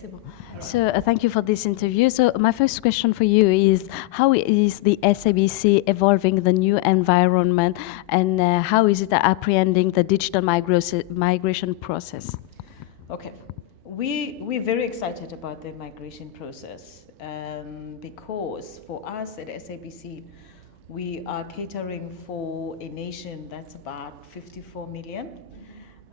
c'est bon. So thank you for this interview. So my first question for you is, how is the SABC evolving the new environment, and how is it apprehending the digital migration process? Okay. We're very excited about the migration process because for us at SABC, we are catering for a nation that's about 54 million.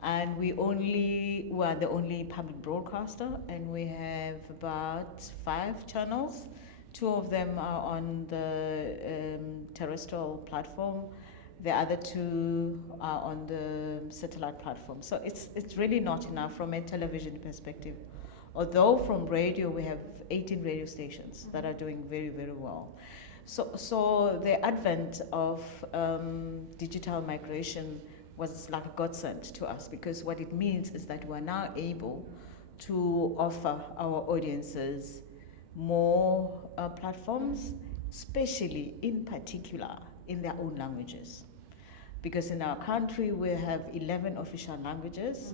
And we are the only public broadcaster, and we have about 5 channels. 2 of them are on the terrestrial platform. The other 2 are on the satellite platform. So it's really not enough from a television perspective. Although from radio, we have 18 radio stations that are doing very, very well. So the advent of digital migration was like a godsend to us, because what it means is that we're now able to offer our audiences more platforms, especially in particular in their own languages. Because in our country we have 11 official languages.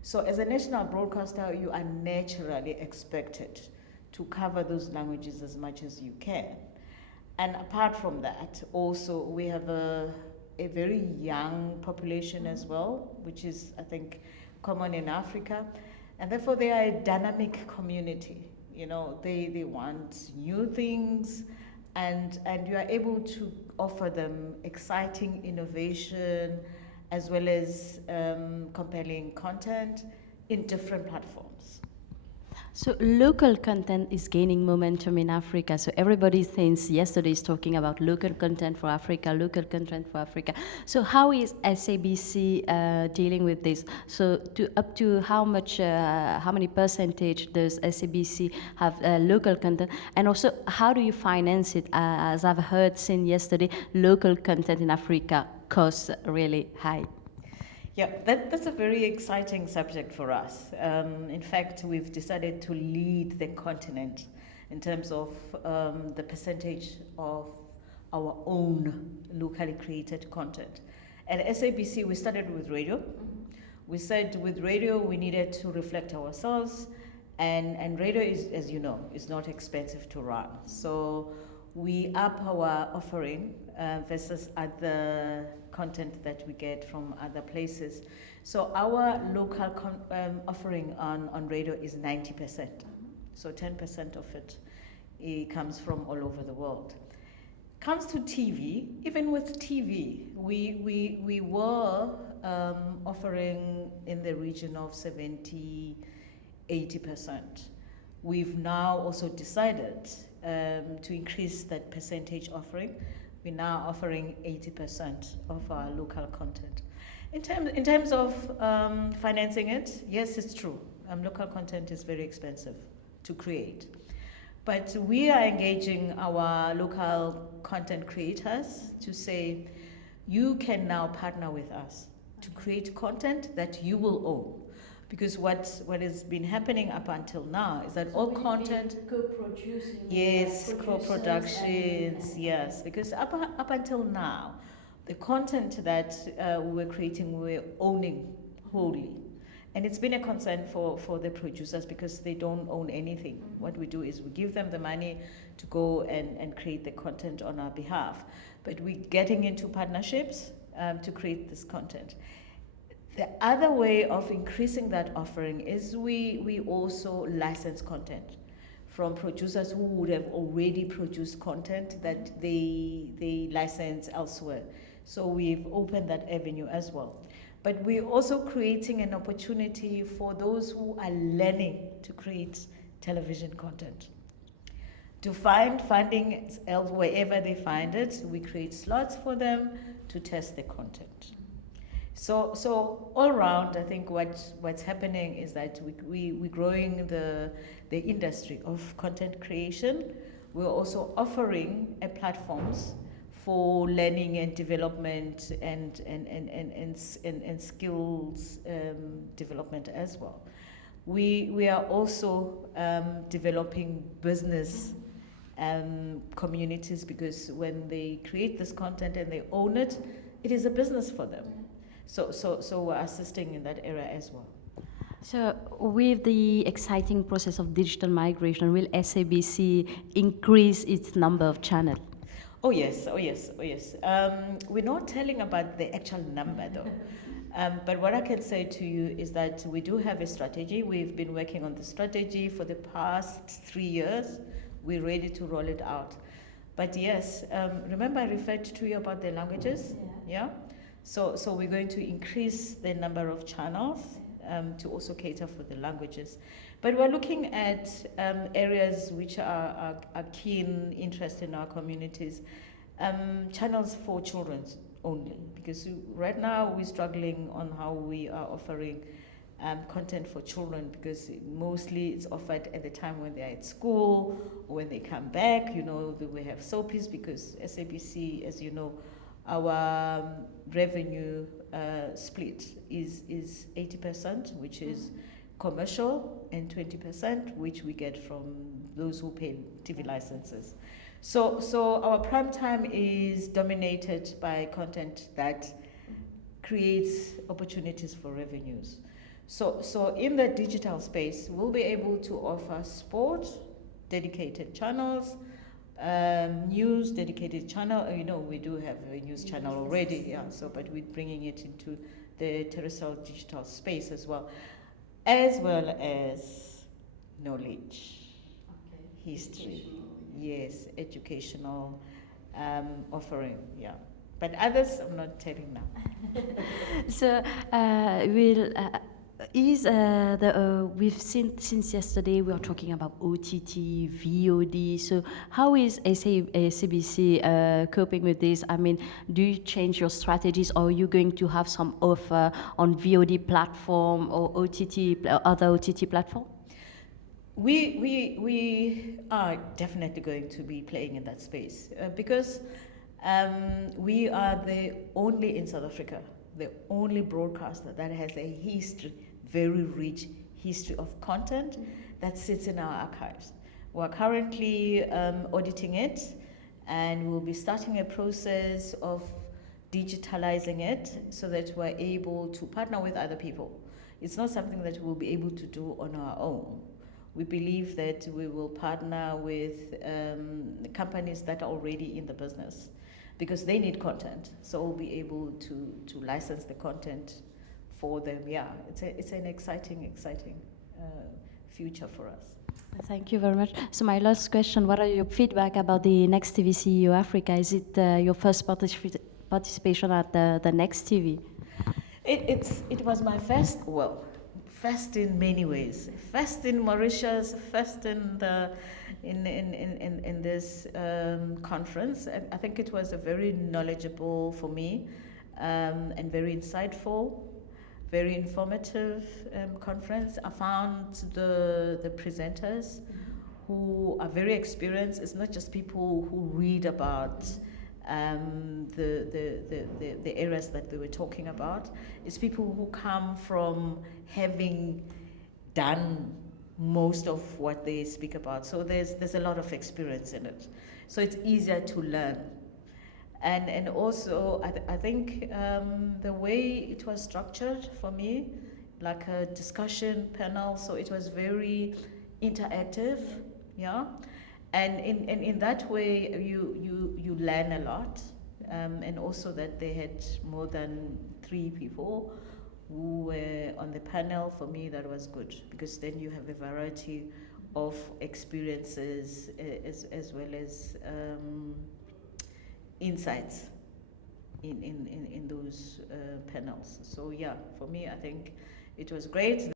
So as a national broadcaster, you are naturally expected to cover those languages as much as you can. And apart from that, also we have a very young population as well, which is, I think, common in Africa. And therefore they are a dynamic community. You know, they want new things, and you are able to offer them exciting innovation as well as compelling content in different platforms. So local content is gaining momentum in Africa. So everybody since yesterday is talking about local content for Africa, local content for Africa. So how is SABC dealing with this? So up to how many percentage does SABC have local content? And also, how do you finance it? As I've heard since yesterday, local content in Africa costs really high. Yeah, that's a very exciting subject for us. In fact, we've decided to lead the continent in terms of the percentage of our own locally created content. At SABC, we started with radio. We said with radio we needed to reflect ourselves, and radio is, as you know, is not expensive to run. So we up our offering versus other content that we get from other places. So our local offering on radio is 90%. So 10% of it comes from all over the world. Comes to TV, even with TV, we were offering in the region of 70-80%. We've now also decided to increase that percentage offering. We're now offering 80% of our local content. In terms of financing it, yes, it's true. Local content is very expensive to create. But we are engaging our local content creators to say, you can now partner with us to create content that you will own. Because what has been happening up until now is that all content co-producing, yes, co-productions, yes, because up until now, the content that we were creating, we were owning wholly. And it's been a concern for the producers because they don't own anything. What we do is we give them the money to go and create the content on our behalf. But we're getting into partnerships to create this content. The other way of increasing that offering is we also license content from producers who would have already produced content that they license elsewhere. So we've opened that avenue as well. But we're also creating an opportunity for those who are learning to create television content. To find funding wherever they find it, we create slots for them to test the content. So all around, I think what's happening is that we're growing the industry of content creation. We're also offering platforms for learning and development and skills development as well. We are also developing business communities, because when they create this content and they own it, it is a business for them. So we're assisting in that area as well. So, with the exciting process of digital migration, will SABC increase its number of channels? Oh yes, oh yes, oh yes. We're not telling about the actual number though. But what I can say to you is that we do have a strategy. We've been working on the strategy for the past 3 years. We're ready to roll it out. But yes, remember I referred to you about the languages? Yeah. So we're going to increase the number of channels to also cater for the languages. But we're looking at areas which are keen interest in our communities, channels for children only, because right now we're struggling on how we are offering content for children, because mostly it's offered at the time when they're at school or when they come back. You know, we have soapies because SABC, as you know, our revenue split is 80%, which is commercial, and 20%, which we get from those who pay TV licenses. So our prime time is dominated by content that creates opportunities for revenues. So in the digital space, we'll be able to offer sport, dedicated channels, news, dedicated channel. You know, we do have a news channel already, yeah. So, but we're bringing it into the terrestrial digital space as well as knowledge, history, yes, educational offering, yeah. But others, I'm not telling now. So, will is the we've seen since yesterday we are talking about OTT, VOD. So, how is SABC coping with this? I mean, do you change your strategies, or are you going to have some offer on VOD platform or OTT, other OTT platform? We are definitely going to be playing in that space because we are the only in South Africa, the only broadcaster that has a history, very rich history of content that sits in our archives. We're currently auditing it, and we'll be starting a process of digitalizing it so that we're able to partner with other people. It's not something that we'll be able to do on our own. We believe that we will partner with companies that are already in the business because they need content. So we'll be able to license the content for them. Yeah, it's an exciting future for us. Thank you very much. So my last question, what are your feedback about the Next TV CEO Africa? Is it your first participation at the Next TV? It was my first in many ways. First in Mauritius, first in the in this conference. And I think it was a very knowledgeable for me and very insightful, very informative conference. I found the presenters who are very experienced. It's not just people who read about the areas that they were talking about. It's people who come from having done most of what they speak about. So there's a lot of experience in it. So it's easier to learn. And also, I think the way it was structured for me, like a discussion panel, so it was very interactive, yeah. And in that way, you learn a lot, and also that they had more than 3 people who were on the panel. For me, that was good because then you have a variety of experiences as well as insights in those panels. So yeah, for me, I think it was great.